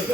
His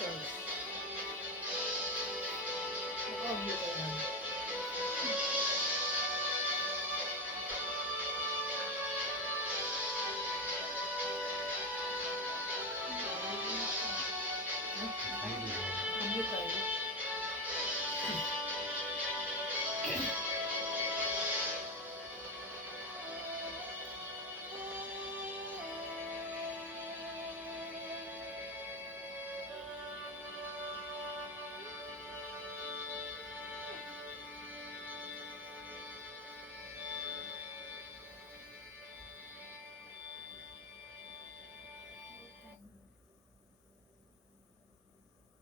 choice. Mukhang hito yan. Ang tayo.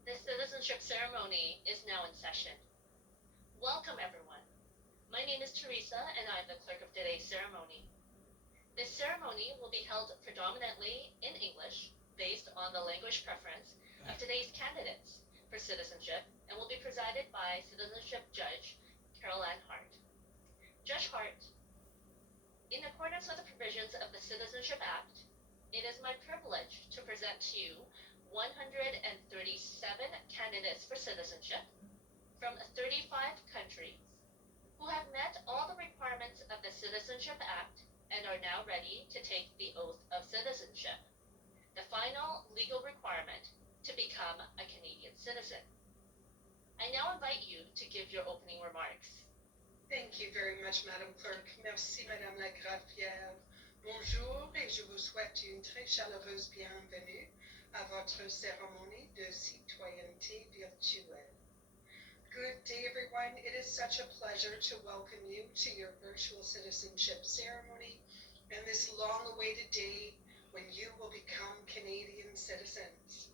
The citizenship ceremony is now in session. Welcome, everyone. My name is Teresa, and I'm the clerk of today's ceremony. This ceremony will be held predominantly in English, based on the language preference of today's candidates for citizenship, and will be presided by Citizenship Judge Carol Ann Hart. Judge Hart, in accordance with the provisions of the Citizenship Act, it is my privilege to present to you 137 candidates for citizenship from 35 countries who have met all the requirements of the Citizenship Act and are now ready to take the oath of citizenship, the final legal requirement to become a Canadian citizen. I now invite you to give your opening remarks. Thank you very much, Madam Clerk. Merci, Madame la Graffière. Bonjour et je vous souhaite une très chaleureuse bienvenue à votre cérémonie de citoyenneté virtuelle. Good day, everyone. It is such a pleasure to welcome you to your virtual citizenship ceremony and this long-awaited day when you will become Canadian citizens.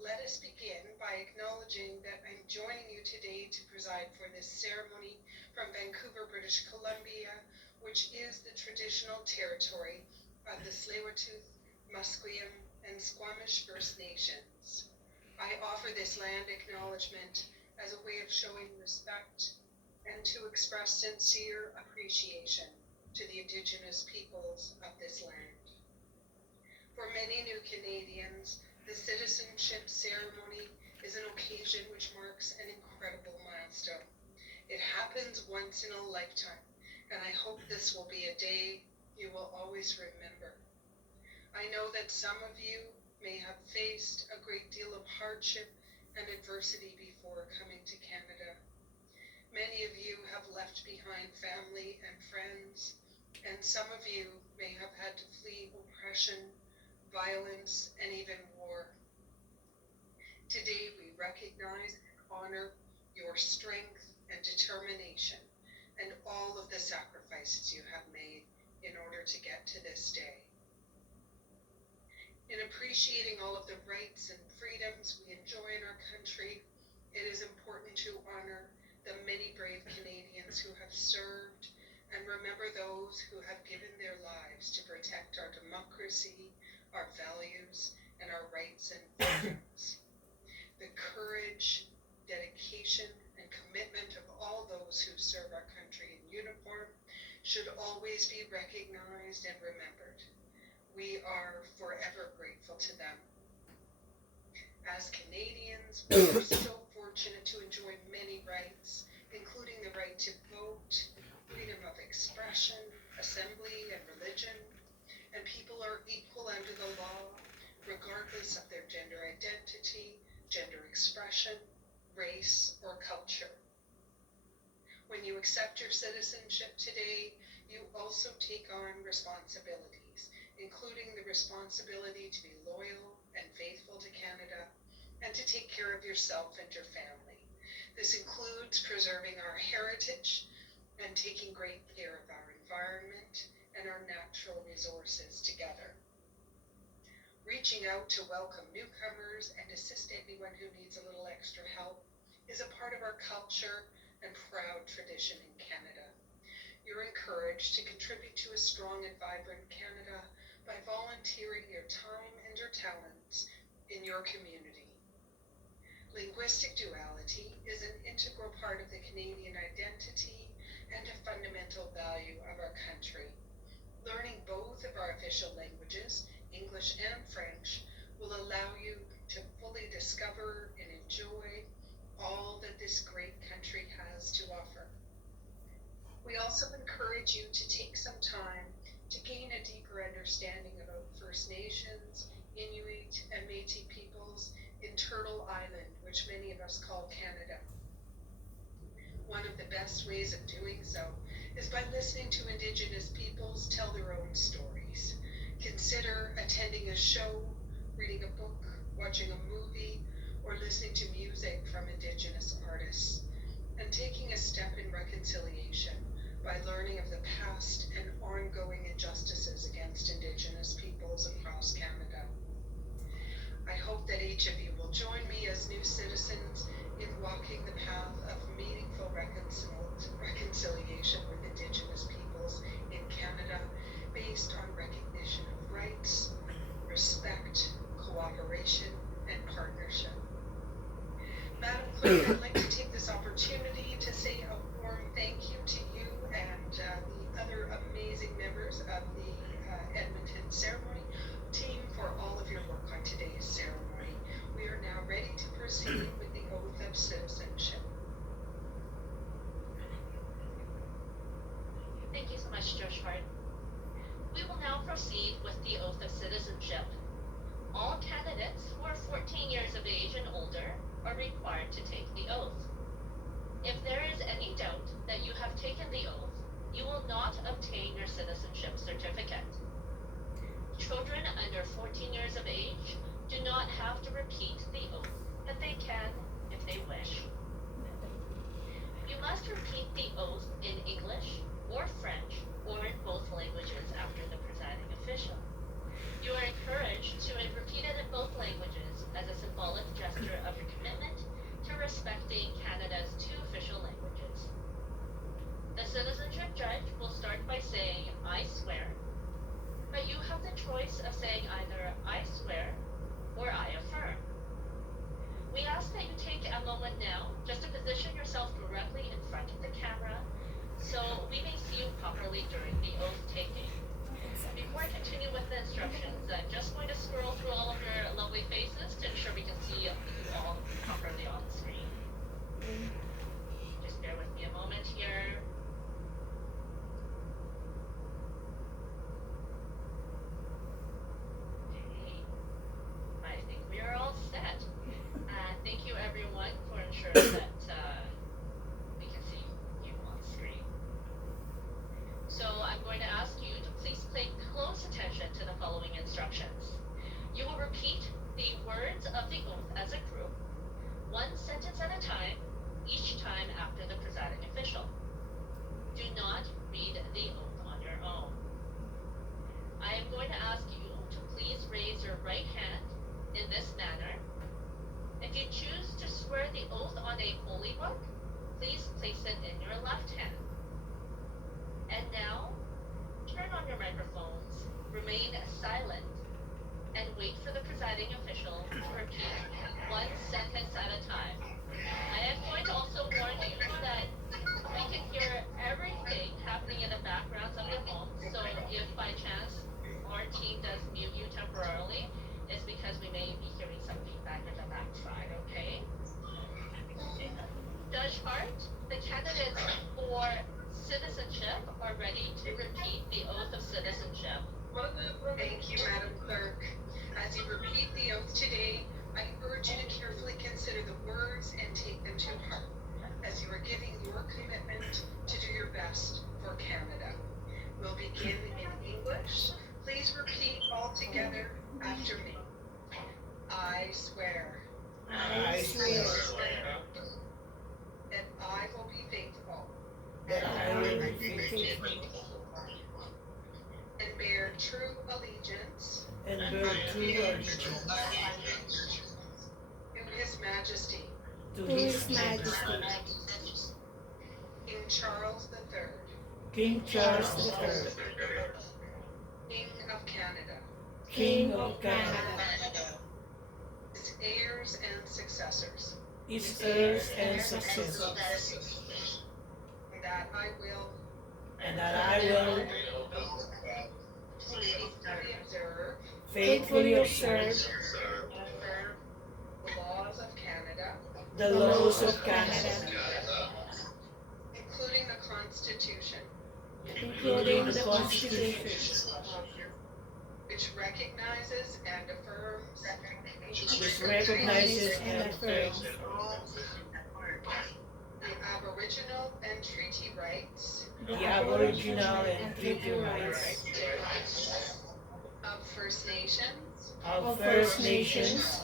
Let us begin by acknowledging that I'm joining you today to preside for this ceremony from Vancouver, British Columbia, which is the traditional territory of the Tsleil-Waututh, Musqueam, and Squamish First Nations. I offer this land acknowledgement as a way of showing respect and to express sincere appreciation to the Indigenous peoples of this land. For many new Canadians, the citizenship ceremony is an occasion which marks an incredible milestone. It happens once in a lifetime, and I hope this will be a day you will always remember. I know that some of you may have faced a great deal of hardship and adversity before coming to Canada. Many of you have left behind family and friends, and some of you may have had to flee oppression, violence, and even war. Today we recognize and honor your strength and determination and all of the sacrifices you have made in order to get to this day. In appreciating all of the rights and freedoms we enjoy in our country, it is important to honor the many brave Canadians who have served and remember those who have given their lives to protect our democracy, our values, and our rights and freedoms. The courage, dedication, and commitment of all those who serve our country in uniform should always be recognized and remembered. We are forever grateful to them. As Canadians, we are so fortunate to enjoy many rights, including the right to vote, freedom of expression, assembly, and religion, and people are equal under the law, regardless of their gender identity, gender expression, race, or culture. When you accept your citizenship today, you also take on responsibilities, including the responsibility to be loyal and faithful to Canada and to take care of yourself and your family. This includes preserving our heritage and taking great care of our environment and our natural resources together. Reaching out to welcome newcomers and assist anyone who needs a little extra help is a part of our culture and proud tradition in Canada. You're encouraged to contribute to a strong and vibrant Canada by volunteering your time and your talents in your community. Linguistic duality is an integral part of the Canadian identity and a fundamental value of our country. Learning both of our official languages, English and French, will allow you to fully discover and enjoy all that this great country has to offer. We also encourage you to take some time to gain a deeper understanding about First Nations, Inuit, and Métis peoples in Turtle Island, which many of us call Canada. One of the best ways of doing so is by listening to Indigenous peoples tell their own stories. Consider attending a show, reading a book, watching a movie, or listening to music from Indigenous artists, and taking a step in reconciliation by learning of the past and ongoing injustices against Indigenous peoples across Canada. I hope that each of you will join me as new citizens in walking the path of meaningful reconciliation with Indigenous peoples in Canada based on recognition of rights, respect, cooperation, and partnership. Madam Clerk, I'd like to take this opportunity to say a warm thank you to you and the other amazing members of the Edmonton ceremony team for all of your work on today's ceremony. We are now ready to proceed with the oath of citizenship. Thank you so much, Judge Hart. We will now proceed with the oath of citizenship. All candidates who are 14 years of age and older are required to take the oath. If there is any doubt that you have taken the oath, you will not obtain your citizenship certificate. Children under 14 years of age do not have to repeat the oath, but they can if they wish. You must repeat the oath in English or French or in both languages after the presiding official. You are encouraged to repeat it in both languages as a symbolic gesture of your commitment to respecting Canada's two official languages. The citizenship judge will start by saying, "I swear," but you have the choice of saying either "I swear" or "I affirm." We ask that you take a moment now just to position yourself directly in front of the camera so we may see you properly during the oath taking. Before I continue with the instructions, I'm just going to scroll through all of your lovely faces to ensure we can see you all properly on the screen. Just bear with me a moment here. Okay, I think we are all set. Thank you everyone for ensuring that we can see you on the screen. So I'm going to ask you to please pay close attention to the following instructions. You will repeat the words of the oath as a group, one sentence at a time, each time after the presiding official. Do not read the oath on your own. I am going to ask you to please raise your right hand in this manner. If you choose to swear the oath on a holy book, please place it in your left hand. And now, turn on your microphones, remain silent, and wait for the presiding official to repeat one sentence at a time. I am going to also warn you that we can hear everything happening in the backgrounds of your home, so if by chance our team does all together after me. I swear I swear that I will be faithful that I will be faithful and bear true allegiance and bear true allegiance to His Majesty, to His Majesty, King Charles III, King Charles III, King of Canada, King of Canada, his heirs and successors, its heirs and successors, and that I will and that I will faithfully faithfully observe observe the laws of Canada, the laws of Canada, including the Constitution, including the Constitution, which recognizes and affirms which recognizes and affirms the Aboriginal and treaty rights the Aboriginal and treaty rights of First Nations, of First Nations,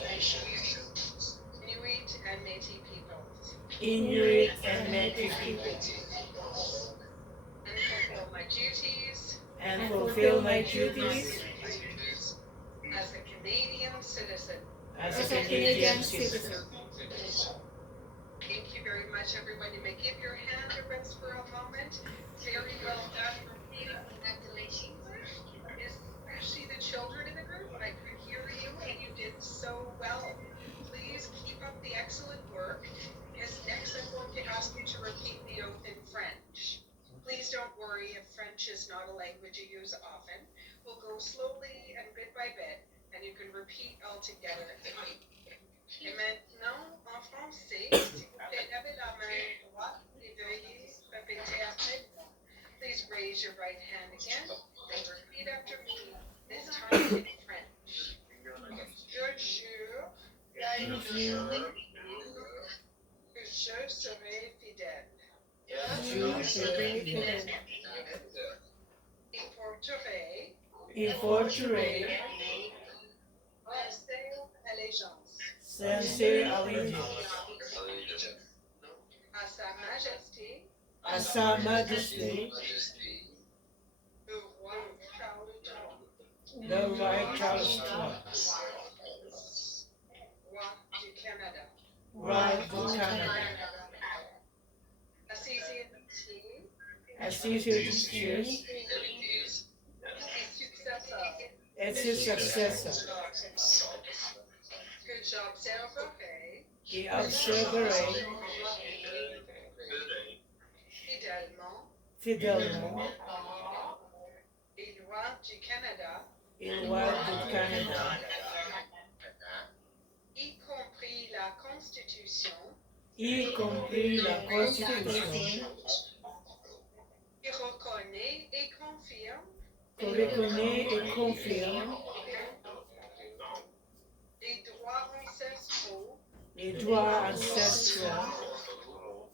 Inuit, and Métis peoples, Inuit, and Métis peoples, and fulfill my duties and fulfill my duties as a Canadian citizen. as a Canadian citizen. Thank you very much, everyone. You may give your hand a rest for a moment. Very well done, Rafina. Congratulations. Especially the children in the group. I could hear you, and you did so well. Please keep up the excellent work, because next I'm going to ask you to repeat the oath in French. Please don't worry if French is not a language you use often. We'll go slowly and bit by bit, and you can repeat all together. Et maintenant, en français, si vous plaît, levez la main droite et veuillez répéter après moi. Please raise your right hand again and repeat after me, this time in French. Je jure que je serai fidèle Je serai fidèle et porterai et porterai sincère allégeance sincère allégeance à Sa Majesté, à Sa Majesté, le roi Charles III, the roi Charles III, roi du Canada, roi du Canada, à ses héritiers et ses successeurs, que j'observerai qui observerai fidèlement les lois du Canada, les lois du Canada, y compris la Constitution, y compris la Constitution, qui reconnaît et confirme les droits ancestraux les droits ancestraux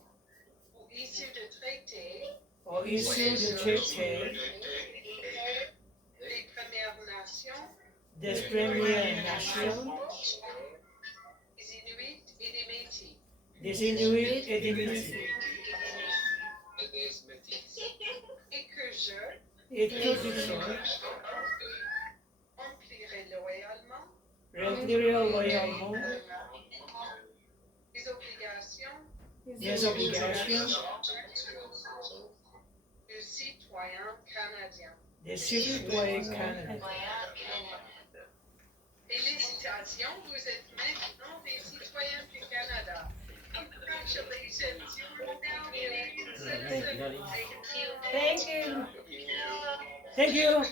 ou issus de traités ou issus du traité des Premières Nations, des Premières Nations, des Inuits et des Métis, des Inuits et des Métis, et que je et que je remplirai loyalement les obligations les obligations de citoyens canadiens. des citoyens canadiens. Félicitations, vous êtes maintenant des citoyens du Canada. Congratulations, you are now Canadian citizens. Thank you. Thank you.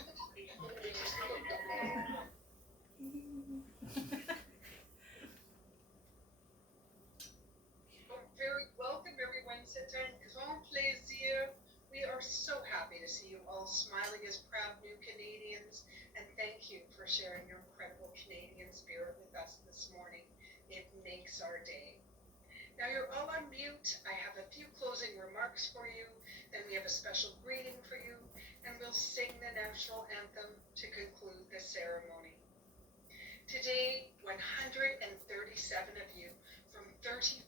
Very welcome, everyone. C'est un grand plaisir. We are so happy to see you all smiling as proud new Canadians, and thank you for sharing your incredible Canadian spirit with us this morning. It makes our day. Now you're all on mute. I have a few closing remarks for you, then we have a special greeting for you, and we'll sing the national anthem to conclude the ceremony. Today, 137 of you from 35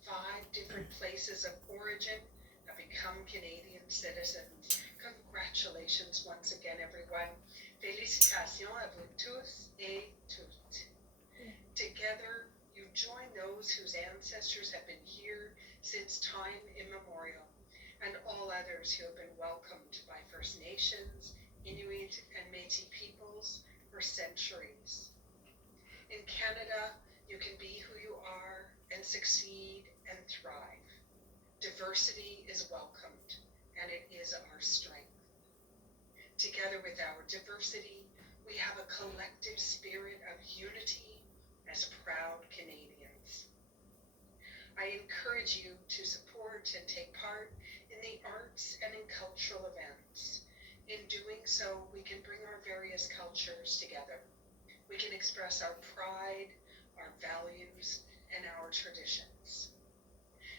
different places of origin have become Canadian citizens. Congratulations once again, everyone. Félicitations à vous tous et toutes. Together, you join those whose ancestors have been here since time immemorial, and all others who have been welcomed by First Nations, Inuit, and Métis peoples for centuries. In Canada, you can be who you are and succeed and thrive. Diversity is welcomed, and it is our strength. Together with our diversity, we have a collective spirit of unity as proud Canadians. I encourage you to support and take part in the arts and in cultural events. In doing so, we can bring our various cultures together. We can express our pride, our values, and our traditions.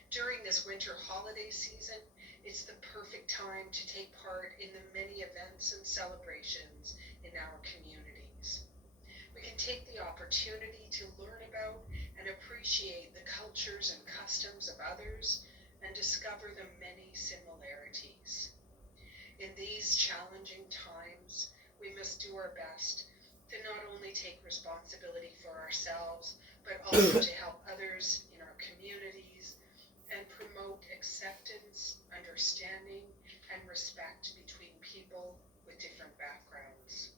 During this winter holiday season, it's the perfect time to take part in the many events and celebrations in our communities. We can take the opportunity to learn about and appreciate the cultures and customs of others and discover the many similarities. In these challenging times, we must do our best to not only take responsibility for ourselves, but also to help others in our communities and promote acceptance, understanding, and respect between people with different backgrounds.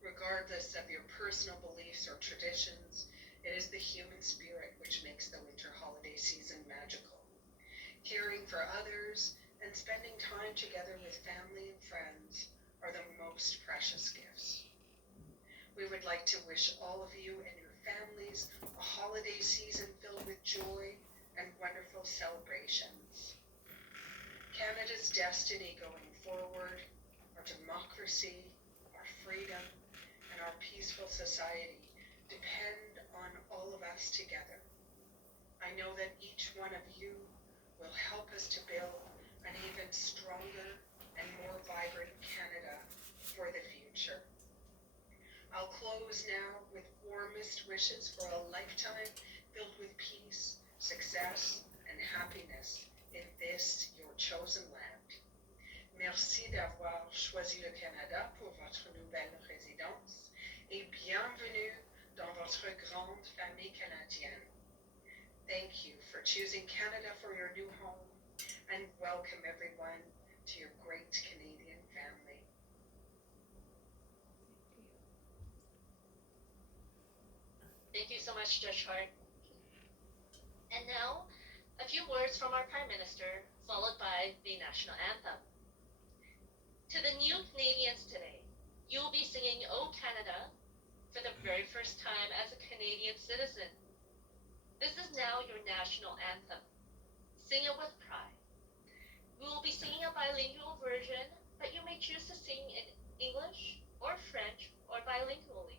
Regardless of your personal beliefs or traditions, it is the human spirit which makes the winter holiday season magical. Caring for others and spending time together with family and friends are the most precious gifts. We would like to wish all of you and your families a holiday season filled with joy and wonderful celebrations. Canada's destiny going forward, our democracy, our freedom, and our peaceful society depend on all of us together. I know that each one of you will help us to build an even stronger and more vibrant Canada for the future. I'll close now with warmest wishes for a lifetime filled with peace, success, and happiness in this, your chosen land. Merci d'avoir choisi le Canada pour votre nouvelle résidence et bienvenue dans votre grande famille canadienne. Thank you for choosing Canada for your new home, and welcome everyone to your great Canadian family. Thank you so much, Judge Hart. And now, a few words from our Prime Minister, followed by the National Anthem. To the new Canadians today, you will be singing O Canada for the very first time as a Canadian citizen. This is now your national anthem. Sing it with pride. We will be singing a bilingual version, but you may choose to sing in English or French or bilingually.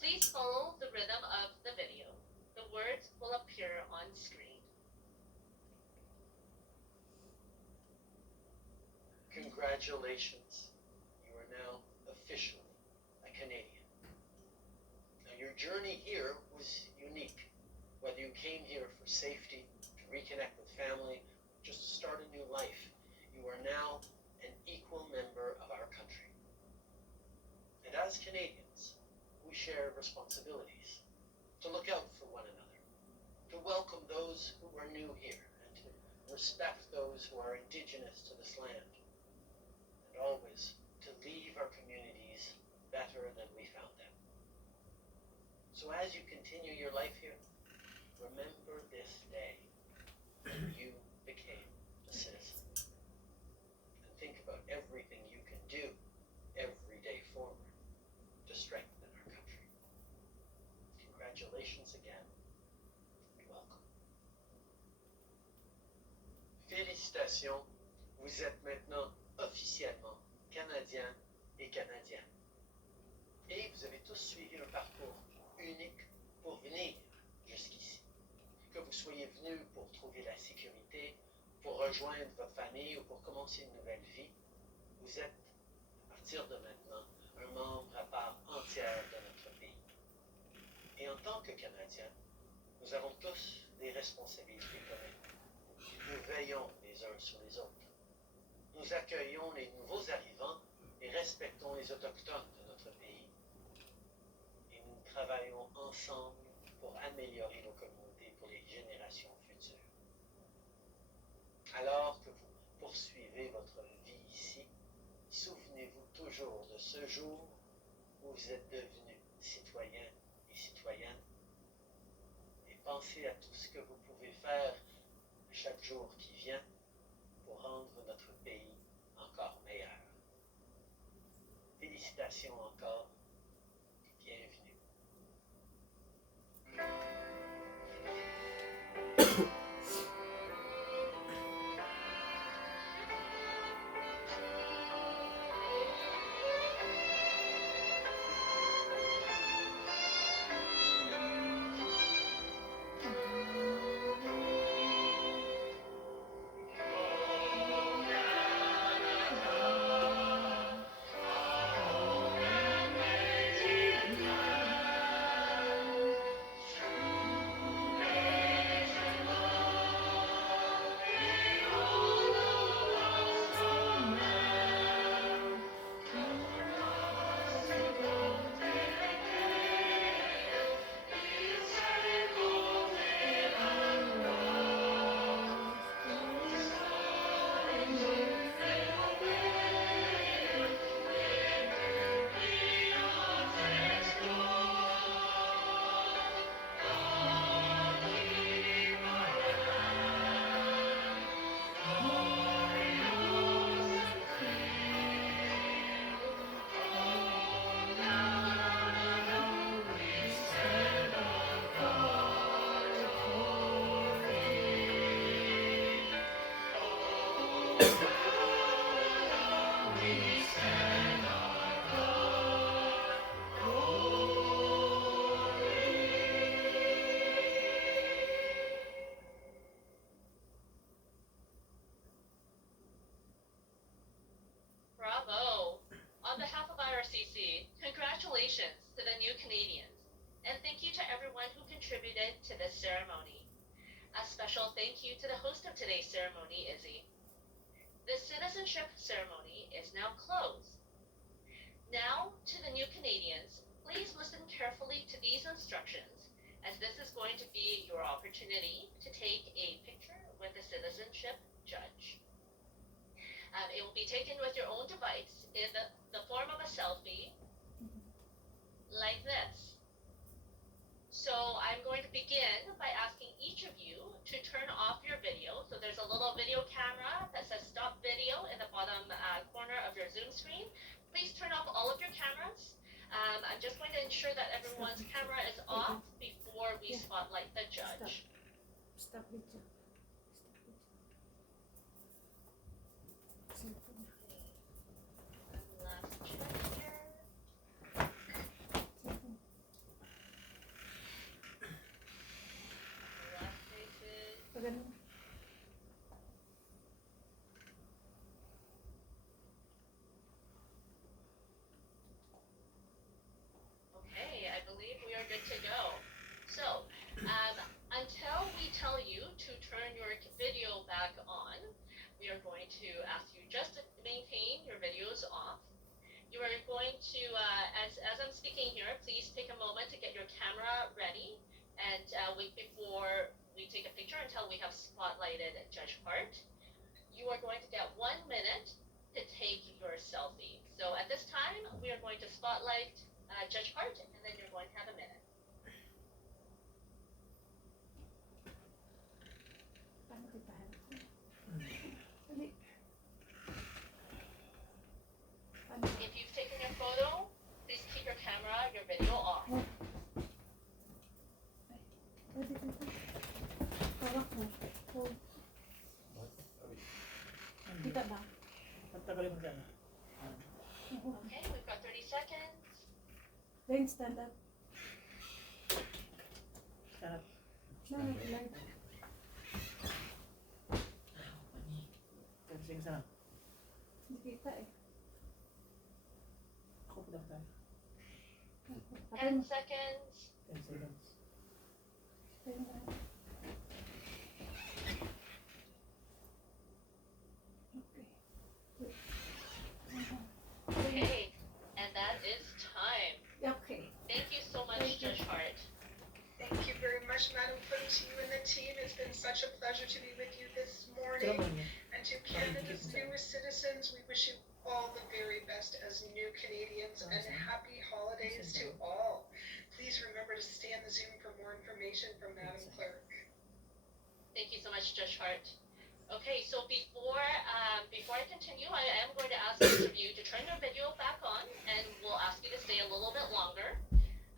Please follow the rhythm of the video. The words will appear on screen. Congratulations, you are now officially a Canadian. Now, your journey here was unique. Whether you came here for safety, to reconnect with family, just to start a new life, you are now an equal member of our country. And as Canadians, we share responsibilities to look out for one another, to welcome those who are new here, and to respect those who are Indigenous to this land, and always to leave our communities better than we found them. So as you continue your life here, remember this day when you became a citizen, and think about everything you can do every day forward to strengthen our country. Congratulations again, and welcome. Félicitations, vous êtes maintenant officiellement Canadiens et Canadiennes. Et vous avez tous suivi un parcours unique pour venir jusqu'ici. Que vous soyez venus pour trouver la sécurité, pour rejoindre votre famille ou pour commencer une nouvelle vie, vous êtes, à partir de maintenant, un membre à part entière de notre pays. tant que Canadiens, nous avons tous des responsabilités communes. Nous veillons les uns sur les autres. Nous accueillons les nouveaux arrivants et respectons les autochtones de notre pays. Et nous travaillons ensemble pour améliorer nos communautés pour les générations futures. Alors que vous poursuivez votre vie ici, souvenez-vous toujours de ce jour où vous êtes devenus citoyens et citoyennes et pensez à tout ce que vous pouvez faire chaque jour qui vient pour rendre notre pays encore meilleur. Félicitations encore et bienvenue. Bravo! On behalf of IRCC, congratulations to the new Canadians, and thank you to everyone who contributed to this ceremony. A special thank you to the host of today's ceremony, Izzy. The citizenship ceremony is now closed. Now, to the new Canadians, please listen carefully to these instructions, as this is going to be your opportunity to take a picture with the citizenship judge. It will be taken with your own device in the form of a selfie, like this. So I'm going to begin by asking each of you to turn off your video. So there's a little video camera that says stop video in the bottom corner of your Zoom screen. Please turn off all of your cameras. I'm just going to ensure that everyone's camera is off before we spotlight the judge. Stop video. Last check here. Last faces. Ganun. Okay, I believe we are good to go. So, until we tell you to turn your video back on, we are going to ask you just to maintain your videos off. You are going to, as I'm speaking here, please take a moment to get your camera ready and wait before we take a picture until we have spotlighted Judge Hart. You are going to get 1 minute to take your selfie. So at this time, we are going to spotlight Judge Hart, and then you're going to have a minute. Paano kita hanap? Dali. Paano? If you've taken your photo, please keep your camera, your video off. Pwede dito. Hawak mo. Hold. Kita ba? Pagtagalin mo sana. Okay, we've got 30 seconds. Then stand up. Sarap. No, like. Sige sana. Hindi kita eh. Ako po dapat. 10 seconds. 10 seconds. Then, Okay, and that is time. okay. Thank you so much, Thank you. Judge Hart. Thank you very much, Madam Clerk, to you and the team. It's been such a pleasure to be with you this morning. Ceremony. And to Canada's newest citizens, we wish you all the very best as new Canadians and happy holidays to all. Please remember to stay on the Zoom for more information from Madam Clerk. Thank you so much, Judge Hart. Okay, so before I continue, I am going to ask each of you to turn your video back on, and we'll ask you to stay a little bit longer.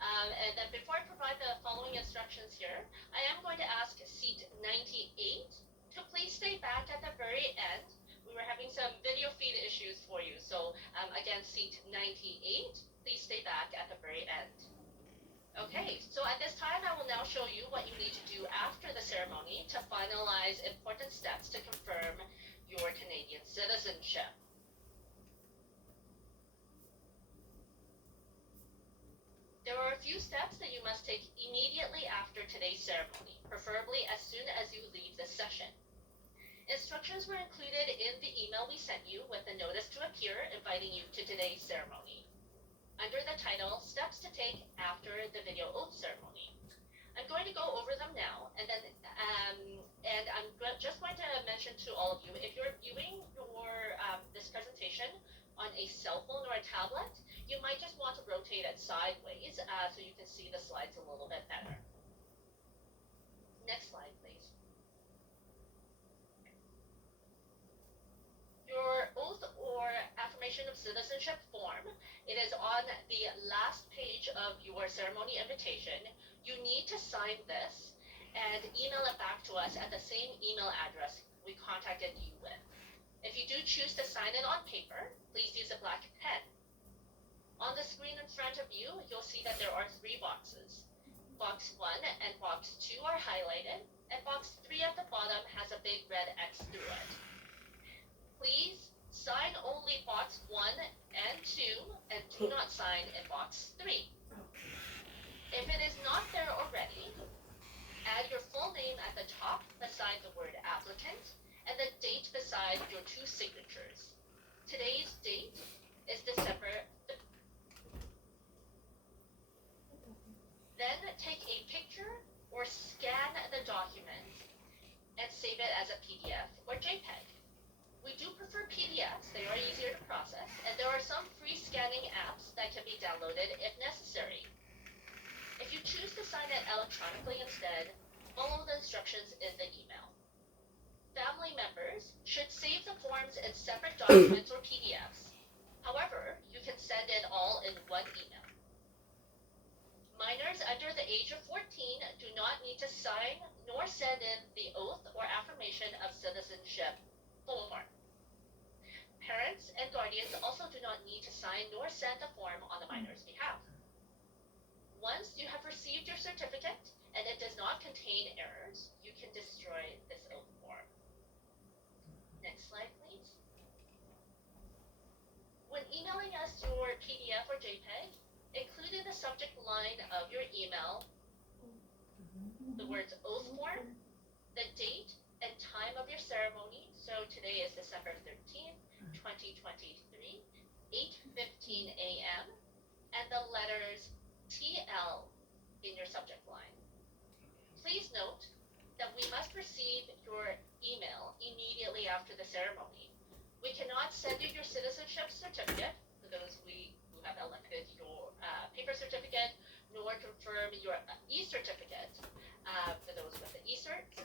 And then before I provide the following instructions here, I am going to ask seat 98 to please stay back at the very end. We were having some video feed issues for you, so again, seat 98, please stay back at the very end. Okay, so at this time, I will now show you what you need to do after the ceremony to finalize important steps to confirm your Canadian citizenship. There are a few steps that you must take immediately after today's ceremony, preferably as soon as you leave the session. Instructions were included in the email we sent you with the notice to appear inviting you to today's ceremony, under the title Steps to Take After the Video Oath Ceremony. I'm going to go over them now, and then I'm just going to mention to all of you, if you're viewing this presentation on a cell phone or a tablet, you might just want to rotate it sideways so you can see the slides a little bit better. Next slide, please. Your oath or affirmation of citizenship form, it is on the last page of your ceremony invitation. You need to sign this and email it back to us at the same email address we contacted you with. If you do choose to sign it on paper, please use a black pen. On the screen in front of you, you'll see that there are 3 boxes. Box 1 and box 2 are highlighted, and box 3 at the bottom has a big red X through it. Please sign only box 1 and 2 and do not sign in box 3. If it is not there already, add your full name at the top beside the word applicant and the date beside your 2 signatures. Today's date is December. Then take a picture or scan the document and save it as a PDF or JPEG. We do prefer PDFs, they are easier to process, and there are some free scanning apps that can be downloaded if necessary. If you choose to sign it electronically instead, follow the instructions in the email. Family members should save the forms in separate documents or PDFs. However, you can send it all in one email. Minors under the age of 14 do not need to sign nor send in the oath or affirmation of citizenship form. Parents and guardians also do not need to sign nor send the form on the minor's behalf. Once you have received your certificate and it does not contain errors, you can destroy this oath form. Next slide, please. When emailing us your PDF or JPEG, include in the subject line of your email the words oath form, the date and time of your ceremony. So today is December 13th, 2023, 8:15 a.m. and the letters TL in your subject line. Please note that we must receive your email immediately after the ceremony. We cannot send you your citizenship certificate, for those who have elected your paper certificate, nor confirm your e-certificate, for those with the e-certs,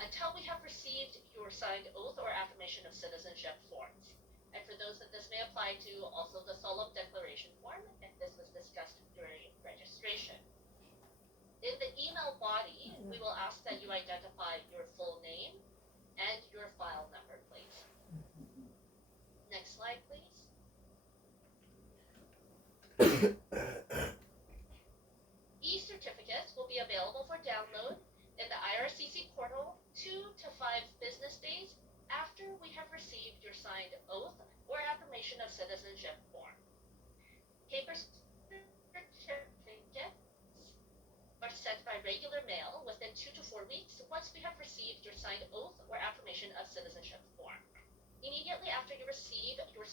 until we have received your signed oath or affirmation of citizenship forms. And for those that this may apply to, also the solemn declaration form, if this was discussed during registration. In the email body, we will ask that you identify your full name and your file number, please. Next slide, please. E-certificates will be available for download in the IRCC portal 2 to 5 business days after we have received your signed oath or affirmation of citizenship form. Paper certificates are sent by regular mail within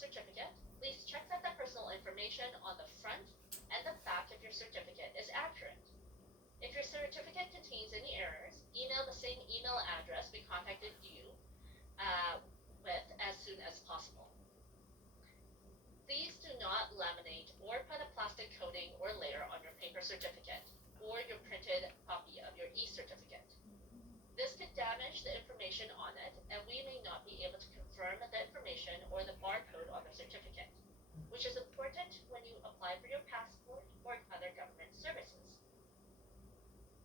certificate, please check that the personal information on the front and the back of your certificate is accurate. If your certificate contains any errors, email the same email address we contacted you with as soon as possible. Please do not laminate or put a plastic coating or layer on your paper certificate or your printed copy of your e-certificate. This could damage the information on it, and we may not be able to confirm the information or the barcode on the certificate, which is important when you apply for your passport or other government services.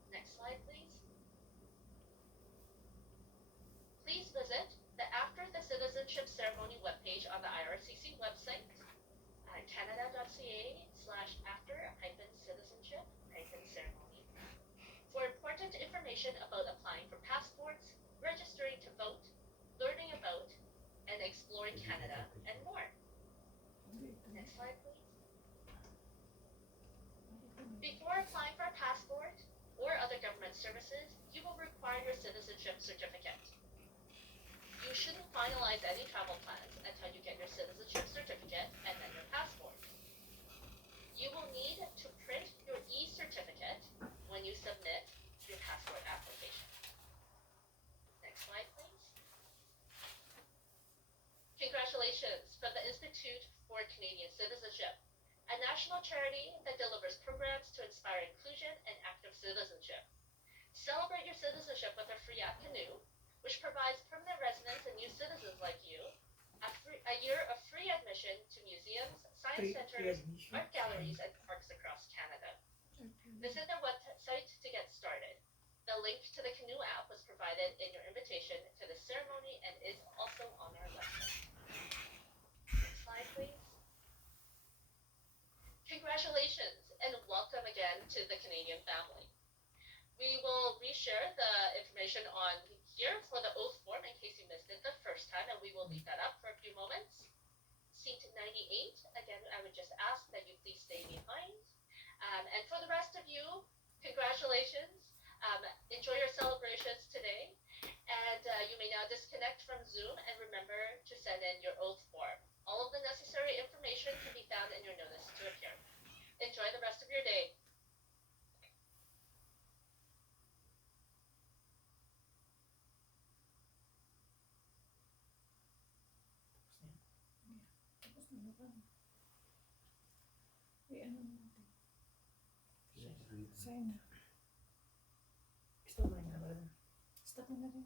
Next slide, please. Please visit the After the Citizenship Ceremony webpage on the IRCC website, canada.ca/after-citizenship-ceremony, for important information about applying for passports, registering to vote, learning about and exploring Canada, and more. Next slide, please. Before applying for a passport or other government services, you will require your citizenship certificate. You shouldn't finalize any travel plans until you get your citizenship certificate and then your passport. You will need to print your e-certificate when you submit your passport application. Next slide, please. Congratulations from the Institute for Canadian Citizenship, a national charity that delivers programs to inspire inclusion and active citizenship. Celebrate your citizenship with a free app canoe, which provides permanent residents and new citizens like you a year of free admission to museums, science centers, art galleries, and parks across Canada. Visit their website to get started. The link to the canoe app was provided in your invitation to the ceremony and is also on our website. Next slide, please. Congratulations and welcome again to the Canadian family. We will reshare the information on here for the oath form in case you missed it the first time, and we will leave that up for a few moments. Seat 98, again, I would just ask that you please stay behind. And for the rest of you, congratulations. Enjoy your celebrations today. And you may now disconnect from Zoom and remember to send in your oath form. All of the necessary information can be found in your notice to appear. Enjoy the rest of your day. Sign na. Stop na yung camera. Stop na rin.